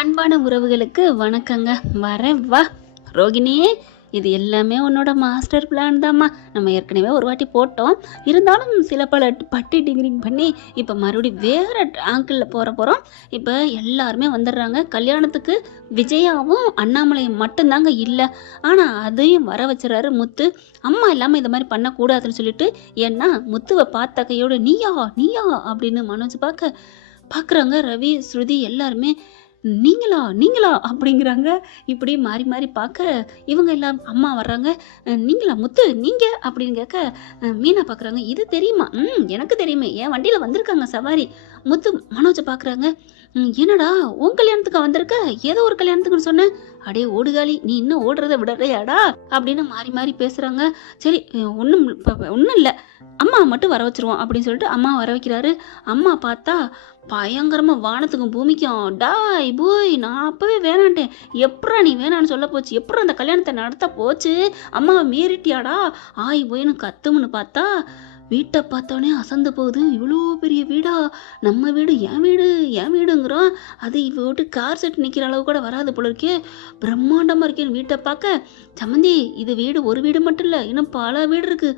அன்பான உறவுகளுக்கு வணக்கங்க. வரேன் வா ரோகிணி. இது எல்லாமே உன்னோட மாஸ்டர் பிளான் தாம்மா. நம்ம ஏற்கனவே ஒரு வாட்டி போட்டோம். இருந்தாலும் சில பல பட்டி டிகிரிங் பண்ணி இப்போ மறுபடியும் வேறு ஆங்கிளில் போகிறோம். இப்போ எல்லாருமே வந்துடுறாங்க கல்யாணத்துக்கு. விஜயாவும் அண்ணாமலையும் மட்டும்தாங்க இல்லை. ஆனால் அதையும் வர வச்சுறாரு முத்து. அம்மா இல்லாமல் இந்த மாதிரி பண்ணக்கூடாதுன்னு சொல்லிட்டு. ஏன்னா முத்துவை பார்த்த கையோடு நீயா நீயா அப்படின்னு மனோஜ் பார்க்குறாங்க. ரவி, ஸ்ருதி எல்லாருமே நீங்களா நீங்களா அப்படிங்கிறாங்க. இப்படி மாறி மாறி பார்க்க இவங்க எல்லாம் அம்மா வர்றாங்க. நீங்களா முத்து நீங்கள் அப்படின்னு கேட்க மீனா பார்க்குறாங்க. இது தெரியுமா? எனக்கு தெரியுமே, என் வண்டியில் வந்திருக்காங்க சவாரி. முத்து மனோஜை பார்க்குறாங்க. என்னடா உன் கல்யாணத்துக்கு வந்திருக்க? ஏதோ ஒரு கல்யாணத்துக்குன்னு சொன்னேன். அடே ஓடுகாலி, நீ இன்னும் ஓடுறத விடலையாடா அப்படின்னு மாறி மாறி பேசுகிறாங்க. சரி, ஒன்றும் இல்லை, அம்மா மட்டும் வர வச்சிருவோம் அப்படின்னு சொல்லிட்டு அம்மா வர வைக்கிறாரு. அம்மா பார்த்தா பயங்கரமாக வானத்துக்கும் பூமிக்கும் டாய் போய் நான் அப்போவே வேணான்ட்டேன். எப்படா நீ வேணான்னு சொல்ல போச்சு? எப்படா அந்த கல்யாணத்தை நடத்த போச்சு? அம்மாவை மீறிட்டியாடா? ஆய் போயின்னு கத்தும்னு பார்த்தா வீட்டை பார்த்தோன்னே அசந்து போகுது. இவ்வளோ பெரிய வீடா? நம்ம வீடு என் வீடுங்கிறோம். அது வீட்டு கார் செட் நிற்கிற அளவு கூட வராது போல இருக்கே. பிரம்மாண்டமாக இருக்கேன்னு வீட்டை பார்க்க சம்மந்தி, இது வீடு ஒரு வீடு மட்டும் இல்லை, இன்னும் பல வீடு இருக்குது.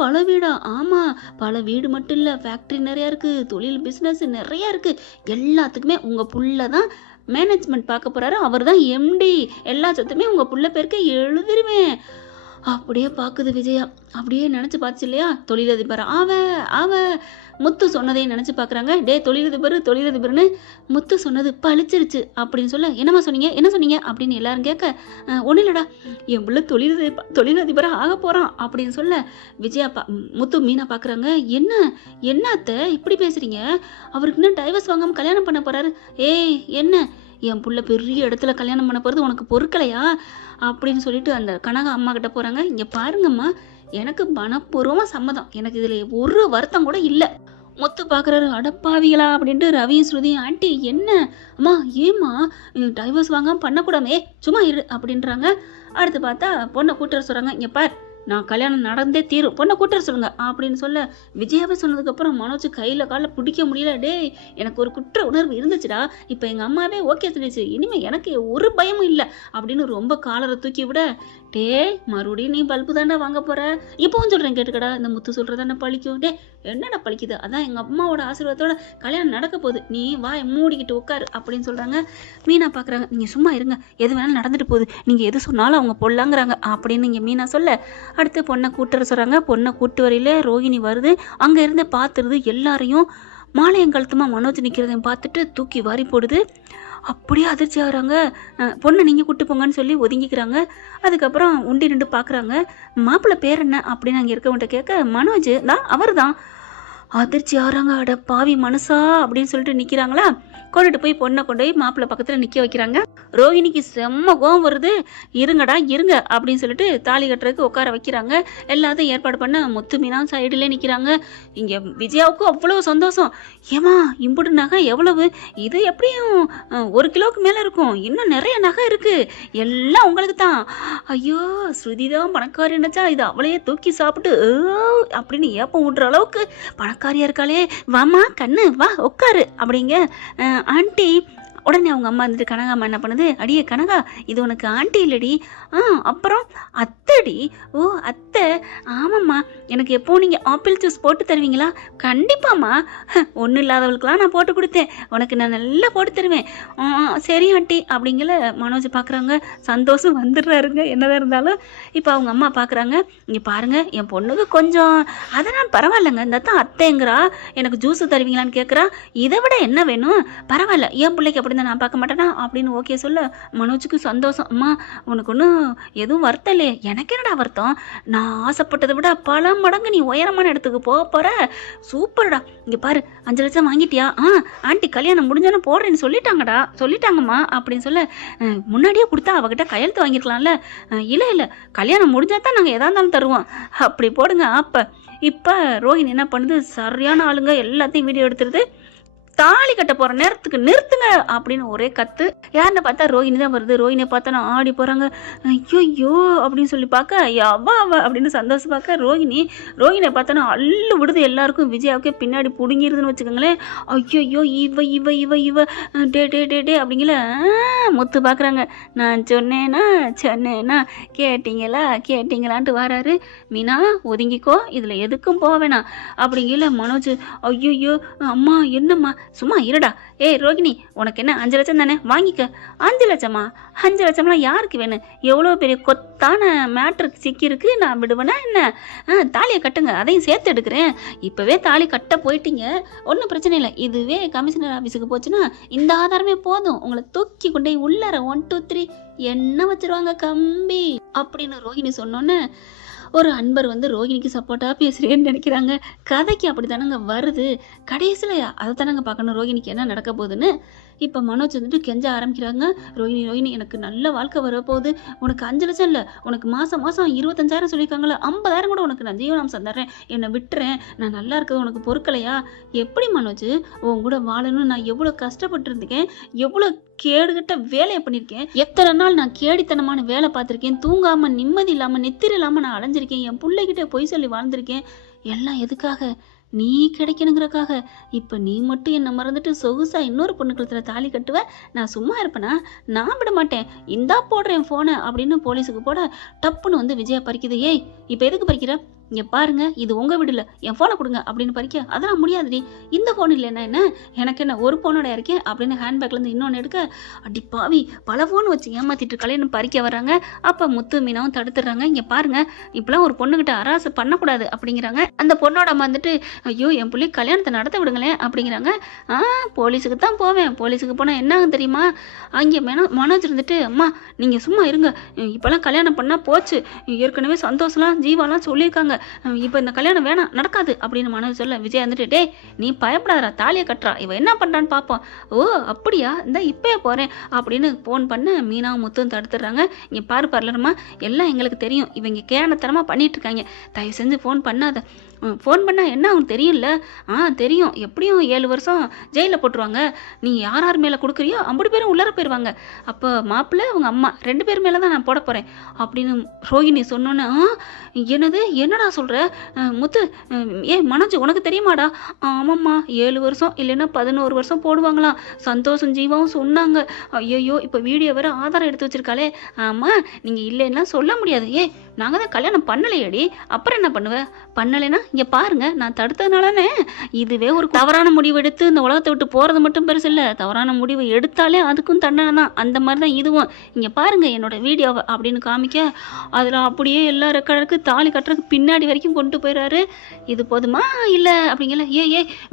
பல வீடா? ஆமாம், பல வீடு மட்டும் இல்லை, ஃபேக்ட்ரி நிறையா இருக்குது, தொழில் பிஸ்னஸ் நிறையா இருக்குது. எல்லாத்துக்குமே உங்கள் புள்ள தான் மேனேஜ்மெண்ட் பார்க்க போகிறாரு. அவர் தான் எம்டி. எல்லா சொத்துமே உங்கள் புள்ள பேருக்கு எழுதிருவேன். அப்படியே பார்க்குது விஜயா. அப்படியே நினச்சி பார்த்துச்சு இல்லையா, தொழிலதிபர் அவ முத்து சொன்னதையும் நினச்சி பார்க்குறாங்க. டே தொழிலதிபர்னு முத்து சொன்னது பழிச்சிருச்சு அப்படின்னு சொல்ல, என்ன சொன்னீங்க அப்படின்னு எல்லாரும் கேட்க, ஒன்றும் இல்லைடா, என் பிள்ளை தொழிலதிபராக ஆக போகிறான் அப்படின்னு சொல்ல விஜயா முத்து மீனா பார்க்குறாங்க. என்ன அத்தை இப்படி பேசுகிறீங்க? அவருக்கு இன்னும் டைவர்ஸ் வாங்காமல் கல்யாணம் பண்ண போகிறாரு. ஏய் என்ன, என் புள்ள பெரிய இடத்துல கல்யாணம் பண்ண போகிறது உனக்கு பொறுக்கலையா அப்படின்னு சொல்லிட்டு அந்த கனகா அம்மா கிட்ட போகிறாங்க. இங்கே பாருங்கம்மா, எனக்கு மனப்பூர்வமாக சம்மதம், எனக்கு இதில் ஒரு வருத்தம் கூட இல்லை. முத்து பார்க்குறாரு. அடப்பாவிகளா அப்படின்ட்டு ரவியும் ஸ்ருதியும், ஆண்டி என்ன அம்மா, ஏம்மா டைவர்ஸ் வாங்காமல் பண்ணக்கூடாமே, சும்மா இரு அப்படின்றாங்க. அடுத்து பார்த்தா பொண்ணை கூட்டுற சொல்கிறாங்க. இங்கே பார், நான் கல்யாணம் நடந்தே தீரும், பொண்ணை கூட்டுற சொல்லுங்க அப்படின்னு சொல்ல விஜயாவை சொன்னதுக்கப்புறம் மனோஜ் கையில் காலில் பிடிக்க முடியல. டே, எனக்கு ஒரு குற்ற உணர்வு இருந்துச்சுடா, இப்போ எங்கள் அம்மாவே ஓகே சொல்லிடுச்சு, இனிமேல் எனக்கு ஒரு பயமும் இல்லை அப்படின்னு ரொம்ப காலரை தூக்கி விட, டே மறுபடியும் நீ பல்பு தாண்டா வாங்க போகிற, இப்போவும் சொல்கிறேன் கேட்டுக்கடா, இந்த முத்து சொல்கிறதாண்டா பழிக்கும். டே என்னடா பழிக்குது? அதான் எங்கள் அம்மாவோட ஆசீர்வாதத்தோட கல்யாணம் நடக்க போகுது, நீ வாயை மூடிக்கிட்டு உட்காரு அப்படின்னு சொல்கிறாங்க. மீனா பார்க்குறாங்க. நீங்கள் சும்மா இருங்க, எது வேணாலும் நடந்துட்டு போகுது, நீங்கள் எது சொன்னாலும் அவங்க பொல்லாங்கிறாங்க அப்படின்னு இங்கே மீனா சொல்ல, அடுத்து பொண்ணை கூட்டுற சொல்கிறாங்க. பொண்ணை கூட்டு வரையில ரோகிணி வருது. அங்கே இருந்து பார்த்துருது எல்லாரையும். மாலையங்கழுத்துமா மனோஜ் நிற்கிறதையும் பார்த்துட்டு தூக்கி வாரி போடுது. அப்படியே அதிர்ச்சி ஆகிறாங்க. பொண்ணை நீங்கள் கூட்டு போங்கன்னு சொல்லி ஒதுங்கிக்கிறாங்க. அதுக்கப்புறம் உண்டி நின்று பார்க்குறாங்க. மாப்பிள்ளை பேர் என்ன அப்படின்னு அங்கே இருக்கவன்ட்ட கேட்க, மனோஜ் தான், அவர் தான். அதிர்ச்சி ஆகிறாங்க. அட பாவி மனசா அப்படின்னு சொல்லிட்டு நிற்கிறாங்களா. கொண்டுட்டு போய் பொண்ணை கொண்டு போய் மாப்பிள்ளை பக்கத்தில் நிற்க வைக்கிறாங்க. ரோகிணிக்கு செம்ம கோவம் வருது. இருங்க அப்படின்னு சொல்லிட்டு தாலி கட்டுறதுக்கு உட்கார வைக்கிறாங்க. எல்லாத்தையும் ஏற்பாடு பண்ண முத்து மீனா சைடுலேயே நிற்கிறாங்க. இங்கே விஜயாவுக்கும் அவ்வளோ சந்தோஷம். ஏமா இம்புடு நகை எவ்வளவு? இது எப்படியும் 1 கிலோவுக்கு மேலே இருக்கும், இன்னும் நிறைய நகை இருக்குது, எல்லாம் உங்களுக்கு தான். ஐயோ, ஸ்ருதி தான் பணக்காரி நினச்சா இது அவளையே தூக்கி சாப்பிட்டு அப்படின்னு ஏப்பம் விடுற அளவுக்கு பணக்காரியா இருக்காளே. வாமா கண்ணு வா உட்காரு அப்படிங்க. ஆண்டி. உடனே அவங்க அம்மா வந்துட்டு கனகாம்மா என்ன பண்ணுது, அடியே கனகா, இது உனக்கு ஆண்டி இல்லடி, அப்புறம் அத்தடி. ஓ அத்தை, ஆமாம்மா, எனக்கு எப்போ நீங்கள் ஆப்பிள் ஜூஸ் போட்டு தருவீங்களா? கண்டிப்பாம்மா, ஒன்றும் இல்லாதவளுக்கெல்லாம் நான் போட்டு கொடுத்தேன், உனக்கு நான் நல்லா போட்டு தருவேன். சரி ஆண்டி அப்படிங்கிற மனோஜ் பார்க்குறாங்க. சந்தோஷம் வந்துடுறாருங்க என்னதான் இருந்தாலும். இப்போ அவங்க அம்மா பார்க்குறாங்க. இங்கே பாருங்கள், என் பொண்ணுக்கு கொஞ்சம் அதெல்லாம் பரவாயில்லைங்க, இந்த தான் அத்தைங்கிறா, எனக்கு ஜூஸு தருவீங்களான்னு கேட்குறா, இதை விட என்ன வேணும்? பரவாயில்ல, என் பிள்ளைக்கு அப்படி நான் பார்க்க மாட்டேனா அப்படின்னு ஓகே சொல்ல மனோஜுக்கு சந்தோஷம். அம்மா உனக்கு ஒன்றும் எதுவும் வருத்தம் இல்லையே? எனக்கு என்னடா வருத்தம், நான் ஆசைப்பட்டதை விட பல மடங்கு நீ உயரமான இடத்துக்கு போக போற, சூப்பர்டா. இங்கே பாரு, 5 லட்சம் வாங்கிட்டியா? ஆண்டி கல்யாணம் முடிஞ்சோன்னு போடுறேன்னு சொல்லிட்டாங்கம்மா அப்படின்னு சொல்ல, முன்னாடியே கொடுத்தா அவகிட்ட கையெழுத்து வாங்கியிருக்கலாம்ல. இல்லை கல்யாணம் முடிஞ்சா தான் நாங்கள் எதா இருந்தாலும் தருவோம், அப்படி போடுங்க. இப்போ ரோஹிணி என்ன பண்ணுது, சரியான ஆளுங்க எல்லாத்தையும் வீடியோ எடுத்துருது. தாலி கட்ட போற நேரத்துக்கு நிறுத்துங்க அப்படின்னு ஒரே கத்து. யாருன்னு பார்த்தா ரோஹிணி தான் வருது. ரோஹிணியை பார்த்தா ஆடி போறாங்க. ஐயோ அப்படின்னு சொல்லி பார்க்க அவ அப்படின்னு சந்தோஷம் பார்க்க ரோஹிணியை பார்த்தா அள்ளு விடுது எல்லாருக்கும். விஜயாவுக்கே பின்னாடி புடுங்கிருதுன்னு வச்சுக்கோங்களேன். ஐயோ இவ இவ இவ இவ டே டே டே டே அப்படிங்கல முத்து பார்க்குறாங்க. நான் சொன்னேன்னா கேட்டீங்களான்ட்டு வராரு. மீனா ஒதுங்கிக்கோ, இதில் எதுக்கும் போக வேணாம் அப்படிங்கல மனோஜ். ஐயோ அம்மா என்னம்மா, சும்மா இருடா. ஏய் ரோகிணி, உனக்கு என்ன 5 லட்சம் தானே, வாங்கிக்க. 5 லட்சமா? 5 லட்சம்லாம் யாருக்கு வேணும்? எவ்வளோ பெரிய கொத்தான மேட்ருக்கு சிக்கிருக்கு, நான் விடுவேனா என்ன? தாலியை கட்டுங்க, அதையும் சேர்த்து எடுக்கிறேன். இப்போவே தாலி கட்ட போயிட்டீங்க, ஒன்றும் பிரச்சனை இல்லை. இதுவே கமிஷனர் ஆஃபீஸுக்கு போச்சுன்னா இந்த ஆதாரமே போதும், உங்களை தூக்கி கொண்டே உள்ளார 1 2 3 என்ன வச்சிருவாங்க கம்பி அப்படின்னு ரோஹிணி சொன்னோன்னே ஒரு அன்பர் வந்து ரோஹிணிக்கு சப்போர்ட்டாக பேசுகிறேன்னு நினைக்கிறாங்க. கதைக்கு அப்படி தானங்க வருது. கடைசியில் அதை தானங்க பார்க்கணும் ரோஹிணிக்கு என்ன நடக்க போகுதுன்னு. இப்போ மனோஜ் வந்துட்டு கெஞ்ச ஆரம்பிக்கிறாங்க. ரோஹிணி எனக்கு நல்ல வாழ்க்கை வரப்போகுது. உனக்கு 5 லட்சம் இல்லை, உனக்கு மாதம் 25,000 சொல்லியிருக்காங்களே, 50,000 கூட உனக்கு நான் ஜீவனாம்சம் தர்றேன், என்னை விட்டுறேன். நான் நல்லா இருக்கிறது உனக்கு பொறுக்கலையா? எப்படி மனோஜ் உன் கூட வாழணும்னு நான் எவ்வளோ கஷ்டப்பட்டுருந்துக்கேன், எவ்வளோ கேடுகட்ட வேலையை பண்ணியிருக்கேன். எத்தனை நாள் நான் கேடித்தனமான வேலை பார்த்துருக்கேன். தூங்காமல் நிம்மதி இல்லாமல் நித்திர இல்லாமல் நான் அலைஞ்சிருக்கேன். என் பிள்ளைகிட்ட பொய் சொல்லி வாழ்ந்திருக்கேன். எல்லாம் எதுக்காக? நீ கிடைக்கணுங்கிறக்காக. இப்போ நீ மட்டும் என்னை மறந்துட்டு சொகுசா இன்னொரு பொண்ணு கழுத்தில் தாலி கட்டுவ, நான் சும்மா இருப்பேனா? நான் விட மாட்டேன். இந்தா போடுறேன் ஃபோனை அப்படின்னு போலீஸுக்கு போட டப்புன்னு வந்து விஜயா பறிக்குது. ஏய் இப்போ எதுக்கு பறிக்கிற? இங்கே பாருங்க, இது உங்கள் வீடு இல்லை, என் ஃபோனை கொடுங்க அப்படின்னு பறிக்க. அதெல்லாம் முடியாதுடி, இந்த ஃபோன் இல்லைன்னா என்ன, எனக்கு என்ன ஒரு ஃபோனோட இருக்கேன் அப்படின்னு ஹேண்ட்பேக்லேருந்து இன்னொன்று எடுக்க, அடி பாவி பல ஃபோன் வச்சு ஏமாத்திட்டு கலைன்னு பறிக்க வர்றாங்க. அப்போ முத்து மீனாவும் தடுத்துடுறாங்க. இங்கே பாருங்க, இப்போலாம் ஒரு பொண்ணுக்கிட்ட அராசு பண்ணக்கூடாது அப்படிங்கிறாங்க. அந்த பொண்ணோட அம்மா வந்துட்டு ஐயோ என் பிள்ளை கல்யாணத்தை நடத்த விடுங்களேன் அப்படிங்கிறாங்க. போலீஸுக்கு தான் போவேன், போலீஸுக்கு போனால் என்ன ஆகும் தெரியுமா? அங்கே மனோஜ் இருந்துட்டு அம்மா நீங்கள் சும்மா இருங்க, இப்போலாம் கல்யாணம் பண்ணால் போச்சு, ஏற்கனவே சந்தோஷம்லாம் ஜீவாலாம் சொல்லியிருக்காங்க, இப்போ இந்த கல்யாணம் வேணாம் நடக்காது அப்படின்னு மனோஜ் சொல்ல, விஜய் வந்துட்டு டே நீ பயப்படாதரா, தாலியை கட்டுறா, இவ என்ன பண்ணுறான்னு பார்ப்போம். ஓ அப்படியா, இந்த இப்போயே போகிறேன் அப்படின்னு ஃபோன் பண்ண மீனாவும் முத்தும் தடுத்துடுறாங்க. இங்கே பார்லர்மா, எல்லாம் எங்களுக்கு தெரியும், இவங்க கேனத்தனமாக பண்ணிட்டு இருக்காங்க, தயவு செஞ்சு ஃபோன் பண்ணாத. ஃபோன் பண்ணால் என்ன அவனுக்கு தெரியும்ல? தெரியும், எப்படியும் 7 வருஷம் ஜெயிலில் போட்டுருவாங்க. நீ யார் மேலே கொடுக்குறியோ 50 பேரும் உள்ளர போயிடுவாங்க. அப்போ மாப்பிள்ளை அவங்க அம்மா 2 பேர் மேலே தான் நான் போட போகிறேன் அப்படின்னு ரோஹிணி சொன்னோன்னே என்னடா சொல்கிற முத்து, மனோஜ் உனக்கு தெரியுமாடா? ஆமாம்மா 7 வருஷம் இல்லைன்னா 11 வருஷம் போடுவாங்களாம், சந்தோஷம் ஜீவாவும் சொன்னாங்க. ஐயோ இப்போ வீடியோ வேறு ஆதாரம் எடுத்து வச்சிருக்காளே. ஆமாம் நீங்கள் இல்லைன்னா சொல்ல முடியாது. நாங்கள் தான் கல்யாணம் பண்ணலையேடி, அப்புறம் என்ன பண்ணுவேன்? பண்ணலைன்னா இங்கே பாருங்க, நான் தடுத்ததுனாலனே. இதுவே ஒரு தவறான முடிவு எடுத்து இந்த உலகத்தை விட்டு போகிறது மட்டும் பெருசு இல்லை, தவறான முடிவு எடுத்தாலே அதுக்கும் தண்டனை தான். அந்த மாதிரி தான் இதுவும். இங்கே பாருங்க என்னோட வீடியோவை அப்படின்னு காமிக்க, அதில் அப்படியே எல்லா ரெக்கார்டுக்கு தாலி கட்டுறதுக்கு பின்னாடி வரைக்கும் கொண்டு போயிடுறாரு. இது போதுமா இல்லை அப்படிங்கல,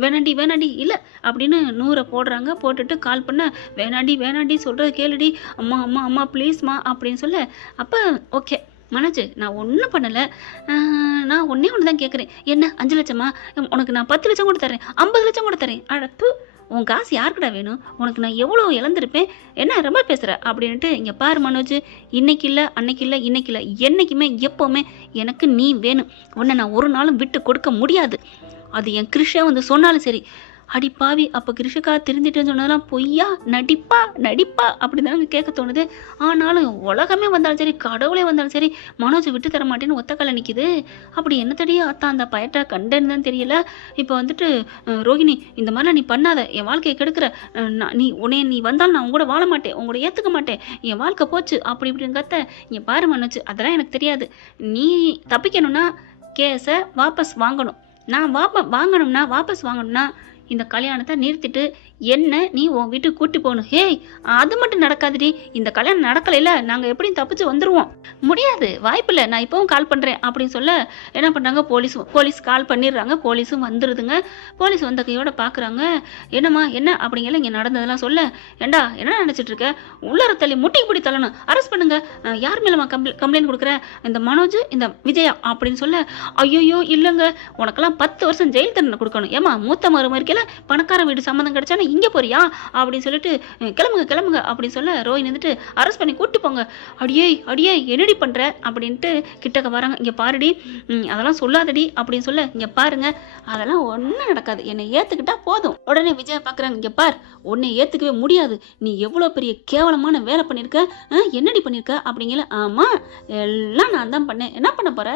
வேணாண்டி இல்லை அப்படின்னு 100 போடுறாங்க. போட்டுட்டு கால் பண்ண, வேணாண்டி சொல்கிறது கேளுடி, அம்மா ப்ளீஸ்மா அப்படின்னு சொல்ல. அப்போ ஓகே மனோஜ், நான் ஒன்றும் பண்ணலை, நான் ஒன்றே தான் கேட்குறேன். என்ன 5 லட்சமா? உனக்கு நான் 10 லட்சம் கூட தரேன், 50 லட்சம் கூட தரேன். அடப்பு, உன் காசு யாருக்குடா வேணும்? உனக்கு நான் எவ்வளோ இழந்திருப்பேன், என்ன ரொம்ப பேசுகிற அப்படின்ட்டு. இங்கே பாரு மனோஜ், இன்னைக்கு இல்லை அன்னைக்கு இல்லை இன்னைக்கு இல்லை, என்றைக்குமே எப்போவுமே எனக்கு நீ வேணும். உன்னை நான் ஒரு நாளும் விட்டு கொடுக்க முடியாது. அது என் கிருஷ்ணா வந்து சொன்னாலும் சரி. அடி பாவி, அப்போ கிருஷிகா திருந்திட்டேன்னு சொன்னதெல்லாம் பொய்யா? நடிப்பா அப்படி தானே கேட்க தோணுது. ஆனாலும் உலகமே வந்தாலும் சரி, கடவுளே வந்தாலும் சரி, மனோஜ் விட்டு தர மாட்டேன்னு ஒத்தக்கால நிற்கிது. அப்படி என்னத்தடியே அத்தா அந்த பயட்டா கண்டேன்னு தான் தெரியல. இப்போ வந்துட்டு ரோஹிணி இந்த மாதிரிலாம் நீ பண்ணாத, என் வாழ்க்கையை கெடுக்கிற, நீ வந்தாலும் நான் உங்களோட வாழ மாட்டேன், உங்களோட ஏற்றுக்க மாட்டேன், என் வாழ்க்கை போச்சு அப்படி இப்படின்னு கத்த. இங்கே பாரு மனோஜ், அதெல்லாம் எனக்கு தெரியாது. நீ தப்பிக்கணும்னா கேஸை வாபஸ் வாங்கணும். நான் வாபஸ் வாங்கணும்னா இந்த கல்யாணத்தை நிறுத்திட்டு என்ன நீ உன் வீட்டுக்கு கூட்டி போகணும். அது மட்டும் நடக்காதுடி, இந்த கல்யாணம் நடக்கலைல்ல, நாங்கள் எப்படியும் தப்பிச்சு வந்துடுவோம். முடியாது, வாய்ப்பில்லை, நான் இப்போவும் கால் பண்ணுறேன் அப்படின்னு சொல்ல என்ன பண்ணுறாங்க, போலீஸ் கால் பண்ணிடுறாங்க. போலீஸும் வந்துடுதுங்க. போலீஸ் வந்த கையோட பார்க்குறாங்க. என்னம்மா என்ன அப்படிங்கிற இங்கே நடந்ததெல்லாம் சொல்ல, ஏண்டா என்ன நினச்சிட்டு இருக்க, உள்ளர தள்ளி முட்டி பிடி தள்ளணும், அரெஸ்ட் பண்ணுங்க, யார் மேலம்மா கம்ப்ளைண்ட் கொடுக்குற, இந்த மனோஜ் இந்த விஜயா அப்படின்னு சொல்ல, ஐயோ இல்லைங்க, உனக்கெல்லாம் 10 வருஷம் ஜெயில் தண்டனை கொடுக்கணும். ஏமா மூத்த மரும இருக்கல, பணக்கார வீடு சம்மந்தம் கிடைச்சானே இங்கே போறியா அப்படின்னு சொல்லிட்டு கிளம்புங்க கிளம்புங்க அப்படின்னு சொல்ல ரோஹினி வந்துட்டு அரெஸ்ட் பண்ணி கூப்பிட்டு போங்க. அடியே அடியே என்னடி பண்ணுற அப்படின்ட்டு கிட்டக்க வராங்க. இங்கே பாருடி அதெல்லாம் சொல்லாதடி அப்படின்னு சொல்ல இங்கே பாருங்க அதெல்லாம் ஒன்றும் நடக்காது, என்னை ஏற்றுக்கிட்டா போதும். உடனே விஜய் பார்க்குறாங்க. இங்கே பார் உன்னை ஏற்றுக்கவே முடியாது, நீ எவ்வளோ பெரிய கேவலமான வேலை பண்ணியிருக்க, என்னடி பண்ணியிருக்க அப்படிங்கல. ஆமாம் எல்லாம் நான் தான் பண்ணேன், என்ன பண்ண போகிற,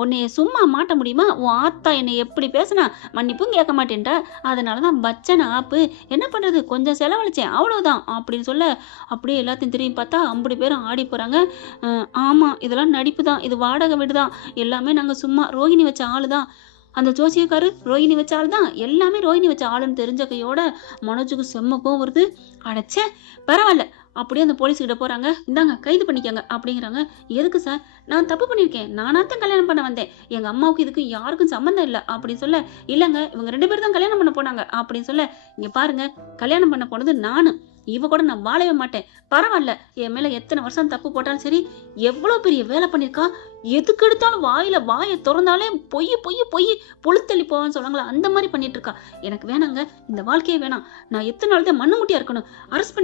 உன்னைய சும்மா மாட்ட முடியுமா, உன் ஆத்தா என்னை எப்படி பேசுனா மன்னிப்பும் கேட்க மாட்டேன்டா, அதனால தான் பச்சனை ஆப்பு, என்ன பண்ணுறது கொஞ்சம் செலவழிச்சேன் அவ்வளோதான் அப்படின்னு சொல்ல அப்படியே எல்லாத்தையும் திரும்பி பார்த்தா 50 பேரும் ஆடி போகிறாங்க. ஆமாம் இதெல்லாம் நடிப்பு தான், இது வாடகை வீடு தான், எல்லாமே நாங்கள் சும்மா ரோஹிணி வச்ச ஆளு தான், அந்த ஜோசியக்காரு ரோஹிணி வச்ச ஆள் தான், எல்லாமே ரோஹிணி வச்ச ஆளுன்னு தெரிஞ்ச கையோட மனோஜுக்கு செம்ம கோவம் வருது. அடைச்சே பரவாயில்ல அப்படியே அந்த போலீஸ்கிட்ட போகிறாங்க. இந்தாங்க கைது பண்ணிக்கங்க அப்படிங்கிறாங்க. எதுக்கு சார், நான் தப்பு பண்ணியிருக்கேன், நானாத்தான் கல்யாணம் பண்ண வந்தேன், எங்கள் அம்மாவுக்கு இதுக்கு யாருக்கும் சம்மந்தம் இல்லை அப்படின்னு சொல்ல, இல்லைங்க இவங்க 2 பேரும் தான் கல்யாணம் பண்ண போனாங்க அப்படின்னு சொல்ல, இங்கே பாருங்க கல்யாணம் பண்ண போனது நான், இவ கூட நான் வாழவே மாட்டேன், பரவாயில்ல என் மேலே எத்தனை வருஷம் தப்பு போட்டாலும் சரி, எவ்வளோ பெரிய வேலை பண்ணியிருக்கா, எதுக்கு எடுத்தாலும் வாயை திறந்தாலே பொய் பொய் பொய் பொழுத்தள்ளி போவான்னு சொல்லுவாங்களா அந்த மாதிரி பண்ணிட்டு இருக்கா. எனக்கு வேணாங்க, இந்த வாழ்க்கையே வேணாம், நான் எத்தனை நாள் தான் மண்ணு முட்டியா இருக்கணும், அரெஸ்ட்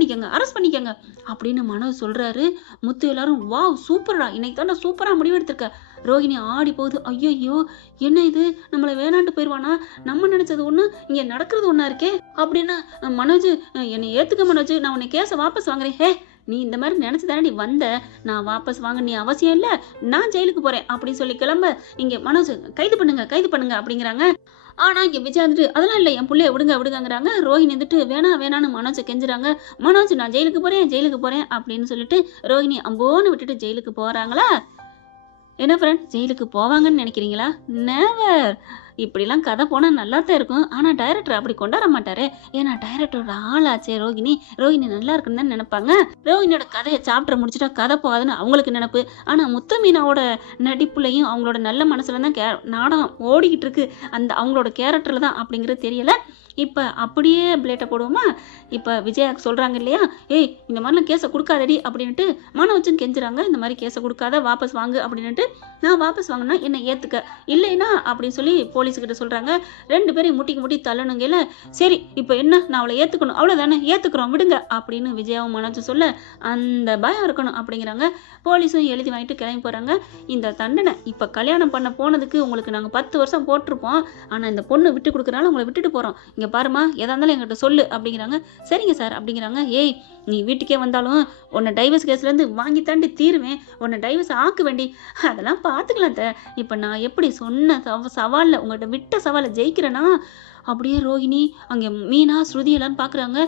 பண்ணிக்கங்க அப்படின்னு மனோஜ் சொல்றாரு. முத்து எல்லாரும் வாவ் சூப்பரா, இன்னைக்கு தான் நான் சூப்பரா முடிவெடுத்திருக்க. ரோஹிணி ஆடி போகுது. ஐயோ என்ன இது, நம்மளை வேணான்ட்டு போயிடுவானா, நம்ம நினைச்சது ஒண்ணு இங்க நடக்கிறது ஒண்ணா இருக்கே அப்படின்னு. மனோஜ் என்னை ஏத்துக்க மனோஜ், நான் உன்னை கேஸை வாபஸ் வாங்குறேன். ஹே நீ இந்த மாதிரி நினைச்சுதானே நீ வந்த, நான் வாபஸ் வாங்க நீ அவசியம் இல்லை, நான் ஜெயிலுக்கு போறேன் அப்படின்னு சொல்லி கிளம்ப இங்க மனோஜ் கைது பண்ணுங்க அப்படிங்கிறாங்க. ஆனா இங்க விஜய் வந்துட்டு அதெல்லாம் இல்லை என் பிள்ளைய விடுங்கிறாங்க. ரோஹிணி வந்துட்டு வேணான்னு மனோஜை கெஞ்சுறாங்க. மனோஜ் நான் ஜெயிலுக்கு போறேன் அப்படின்னு சொல்லிட்டு ரோஹிணி அம்போன்னு விட்டுட்டு ஜெயிலுக்கு போறாங்களா. என்ன ஃப்ரெண்ட் ஜெயிலுக்கு போவாங்கன்னு நினைக்கிறீங்களா? நெவர். இப்படிலாம் கதை போனால் நல்லா தான் இருக்கும், ஆனால் டைரக்டர் அப்படி கொண்டாட மாட்டாரு. ஏன்னா டைரக்டரோட ஆளாச்சே ரோஹிணி நல்லா இருக்குன்னு தான் நினைப்பாங்க. ரோஹிணியோட கதையை சாப்பிட்டு முடிச்சுட்டா கதை போகாதுன்னு அவங்களுக்கு நினைப்பு. ஆனால் முத்தமீனாவோட நடிப்புலையும் அவங்களோட நல்ல மனசுல தான் நாடகம் ஓடிக்கிட்டு இருக்கு, அந்த அவங்களோட கேரக்டர்ல தான் அப்படிங்கிறது தெரியல. இப்போ அப்படியே பிளேட்டை போடுவோமா. இப்போ விஜயா சொல்கிறாங்க இல்லையா, ஏய் இந்த மாதிரிலாம் கேஸை கொடுக்காதடி அப்படின்ட்டு மனோஜும் கெஞ்சுறாங்க. இந்த மாதிரி கேஸை கொடுக்காத வாபஸ் வாங்கு அப்படின்ட்டு. நான் வாபஸ் வாங்கினா என்னை ஏற்றுக்க, இல்லைன்னா அப்படின்னு சொல்லி போலீஸுக்கிட்ட சொல்கிறாங்க. 2 பேரையும் முட்டி தள்ளணுங்கல. சரி இப்போ என்ன, நான் அவளை ஏற்றுக்கணும் அவ்வளோதானே, ஏற்றுக்குறோம் விடுங்க அப்படின்னு விஜயாவும் மனோஜும் சொல்ல, அந்த பயம் இருக்கணும் அப்படிங்கிறாங்க. போலீஸும் எழுதி வாங்கிட்டு கிளம்பி போகிறாங்க. இந்த தண்டனை இப்போ கல்யாணம் பண்ண போனதுக்கு உங்களுக்கு நாங்கள் 10 வருஷம் போட்டிருப்போம், ஆனால் இந்த பொண்ணு விட்டு கொடுக்குறனால உங்களை விட்டுட்டு போகிறோம், இங்கே பாருமா எதா இருந்தாலும் என்கிட்ட சொல்லு அப்படிங்கிறாங்க. சரிங்க சார் அப்படிங்கிறாங்க. ஏய் நீ வீட்டுக்கே வந்தாலும் உன்னை டைவர்ஸ் கேஸ்லேருந்து வாங்கி தாண்டி தீருவேன், உன்னை டைவர்ஸ் ஆக்க வேண்டி, அதெல்லாம் பார்த்துக்கலாம் த. இப்போ நான் எப்படி சொன்ன சவாலில் உங்கள்கிட்ட விட்ட சவாலை ஜெயிக்கிறேன்னா அப்படியே ரோஹிணி அங்கே மீனா ஸ்ருதி எல்லாரும் பார்க்குறாங்க.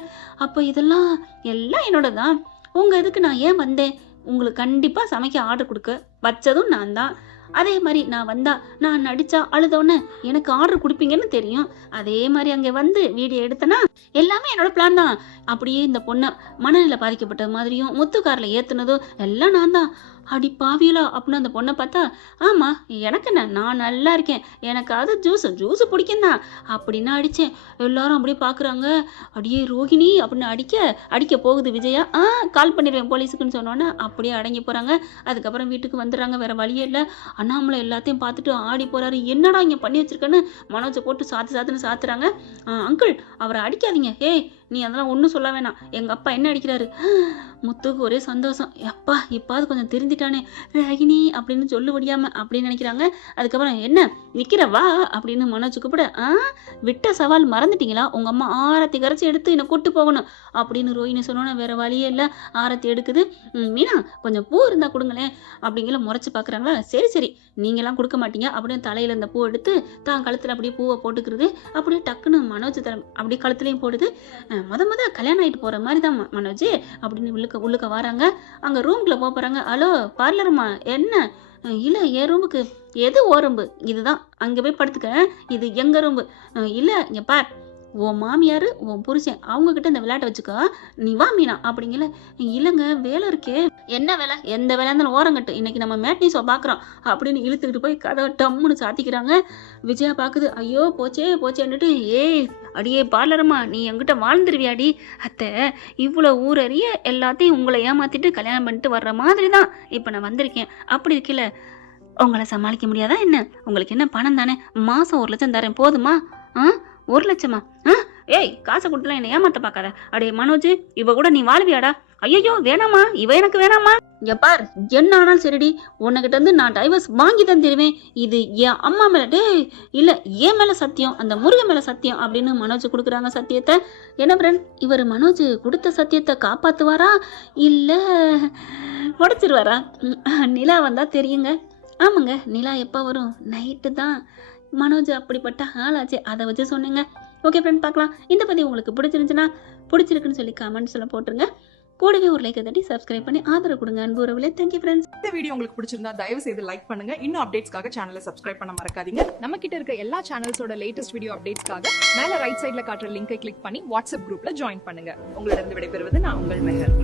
அப்போ இதெல்லாம் எல்லாம் என்னோட தான், உங்கள் இதுக்கு நான் ஏன் வந்தேன், உங்களுக்கு கண்டிப்பாக சமைக்க ஆர்டர் கொடுக்க வச்சதும் நான் தான், அதே மாதிரி நான் வந்தா நான் நடிச்சா அழுதோன்னு எனக்கு ஆர்டர் கொடுப்பீங்கன்னு தெரியும், அதே மாதிரி அங்கே வந்து வீடியோ எடுத்தனா எல்லாமே என்னோட பிளான் தான். அப்படியே இந்த பொண்ணை மனநிலை பாதிக்கப்பட்ட மாதிரியும் முத்துக்காரில் ஏற்றுனதும் எல்லாம் நான் தான். அடி பாவியலா அப்படின்னு அந்த பொண்ணை பார்த்தா, ஆமாம் எனக்கு என்ன, நான் நல்லா இருக்கேன், எனக்கு அது ஜூஸு பிடிக்கும் தான் அப்படின்னு அடித்தேன். எல்லாரும் அப்படியே பார்க்குறாங்க. அடியே ரோஹிணி அப்படின்னு அடிக்க போகுது விஜயா. கால் பண்ணிடுவேன் போலீஸுக்குன்னு சொன்னோன்னே அப்படியே அடங்கி போகிறாங்க. அதுக்கப்புறம் வீட்டுக்கு வந்துடுறாங்க. வேறு வழியே இல்லை. அண்ணாமலை எல்லாத்தையும் பார்த்துட்டு ஆடி போகிறாரு. என்னடா இங்கே பண்ணி வச்சிருக்கேன்னு மனோஜை போட்டு சாத்துன்னு சாத்துறாங்க. அங்கிள் அவரை அடிக்காதீங்க, ஏய் நீ அதெல்லாம் ஒன்றும் சொல்ல வேணாம், எங்கள் அப்பா என்ன அடிக்கிறாரு. முத்துக்கு ஒரே சந்தோஷம், அப்பா இப்பாவது கொஞ்சம் திருந்திட்டானே ராகினி அப்படின்னு சொல்ல முடியாமல் அப்படின்னு நினைக்கிறாங்க. அதுக்கப்புறம் என்ன நிற்கிறவா அப்படின்னு மனோஜ் கூப்பிட, விட்ட சவால் மறந்துட்டீங்களா, உங்கள் அம்மா ஆரத்தி கரைச்சி எடுத்து என்னை கூட்டு போகணும் அப்படின்னு ரோஹிணி சொன்னோன்னா வேறு வழியே இல்லை. ஆரத்தி எடுக்குது. மீனா கொஞ்சம் பூ இருந்தால் கொடுங்களேன் அப்படிங்கிற முறைச்சி பார்க்குறாங்களா. சரி நீங்களாம் கொடுக்க மாட்டீங்க அப்படின்னு தலையில் இந்த பூ எடுத்து தான் கழுத்தில் அப்படியே பூவை போட்டுக்கிறது. அப்படியே டக்குன்னு மனோஜ் அப்படியே கழுத்துலையும் போடுது. முத கல்யாணம் ஆகிட்டு போகிற மாதிரி தான் மனோஜ் அப்படின்னு உள்ளுக்க வராங்க. அங்கே ரூம்குள்ளே போகிறாங்க. ஹலோ பார்லருமா என்ன, இல்லை என் ரூமுக்கு. எது ஓ ரூம்பு, இதுதான், அங்கே போய் படுத்துக்க, இது எங்கள் ரூம்பு. இல்லை இங்கே பார், உன் மாமியார் உன் புருஷன் அவங்கக்கிட்ட இந்த விளையாட்டை வச்சுக்கோ, நீ வா மீனா அப்படிங்கல. இல்லைங்க வேலை இருக்கே. என்ன வேலை, எந்த வேலையா இருந்தாலும் ஓரங்கட்டு, இன்னைக்கு நம்ம மேட்னி ஷோ பார்க்குறோம் அப்படின்னு இழுத்துக்கிட்டு போய் கதவை டம்முன்னு சாத்திக்கிறாங்க. விஜயா பார்க்குது. ஐயோ போச்சேன்னுட்டு, ஏய் அடியே பார்லருமா நீ என்கிட்ட வாழ்ந்துருவியாடி, அத்தை இவ்வளோ ஊரறிய எல்லாத்தையும் உங்களை ஏமாத்திட்டு கல்யாணம் பண்ணிட்டு வர்ற மாதிரி தான் இப்போ நான் வந்திருக்கேன். அப்படி இருக்கல உங்களை சமாளிக்க முடியாதா என்ன, உங்களுக்கு என்ன பணம் தானே, மாதம் 1 லட்சம் தரேன் போதுமா? 1 லட்சமா? ஏய் காசை கொடுத்துலாம் என்னை ஏமாத்த பார்க்காத. அடே மனோஜ், இவ கூட நீ வாழ்வியாடா? ஐயோ வேணாமா, இவ எனக்கு வேணாமா. இங்க பார், என்ன ஆனாலும் சரிடி, உன்கிட்ட இருந்து நான் டைவர்ஸ் வாங்கி தந்துடுவேன். இது என் அம்மா மேல, டே இல்ல என் மேல சத்தியம், அந்த முருகன் மேல சத்தியம் அப்படின்னு மனோஜ் கொடுக்குறாங்க சத்தியத்தை. என்ன ஃப்ரெண்ட், இவர் மனோஜ் கொடுத்த சத்தியத்தை காப்பாத்துவாரா இல்ல உடைச்சிருவாரா? நிலா வந்தா தெரியுங்க. ஆமாங்க, நிலா எப்போ வரும்? நைட்டு தான். மனோஜ் அப்படிப்பட்ட ஆளாச்சு, அதை வச்சு சொன்னீங்க. ஓகே ஃப்ரெண்ட், பார்க்கலாம். இந்த பதிவு உங்களுக்கு பிடிச்சிருந்துச்சுன்னா பிடிச்சிருக்குன்னு சொல்லி கமெண்ட்ஸில் போட்டுருங்க. கூடவே ஒரு லைக் தட்டி சப்ஸ்கிரைப் பண்ணி ஆதரவு கொடுங்க அன்பு உறவுகளே. Thank you friends. இந்த வீடியோ உங்களுக்கு பிடிச்சிருந்தா தயவு செய்து லைக் பண்ணுங்க. இன்னும் அப்டேட்ஸ்க்காக சேனலை சப்ஸ்கிரைப் பண்ண மறக்காதீங்க. நம்ம கிட்ட இருக்க எல்லா சேனல்ஸோட லேட்டஸ்ட் வீடியோ அப்டேட்ஸ்க்காக மேல ரைட் சைடுல காட்டுற லிங்கை கிளிக் பண்ணி வாட்ஸ்அப் குரூப்ல ஜாயின் பண்ணுங்க. உங்களிடம் விடைபெறுவது நான் உங்கள் மெஹர்.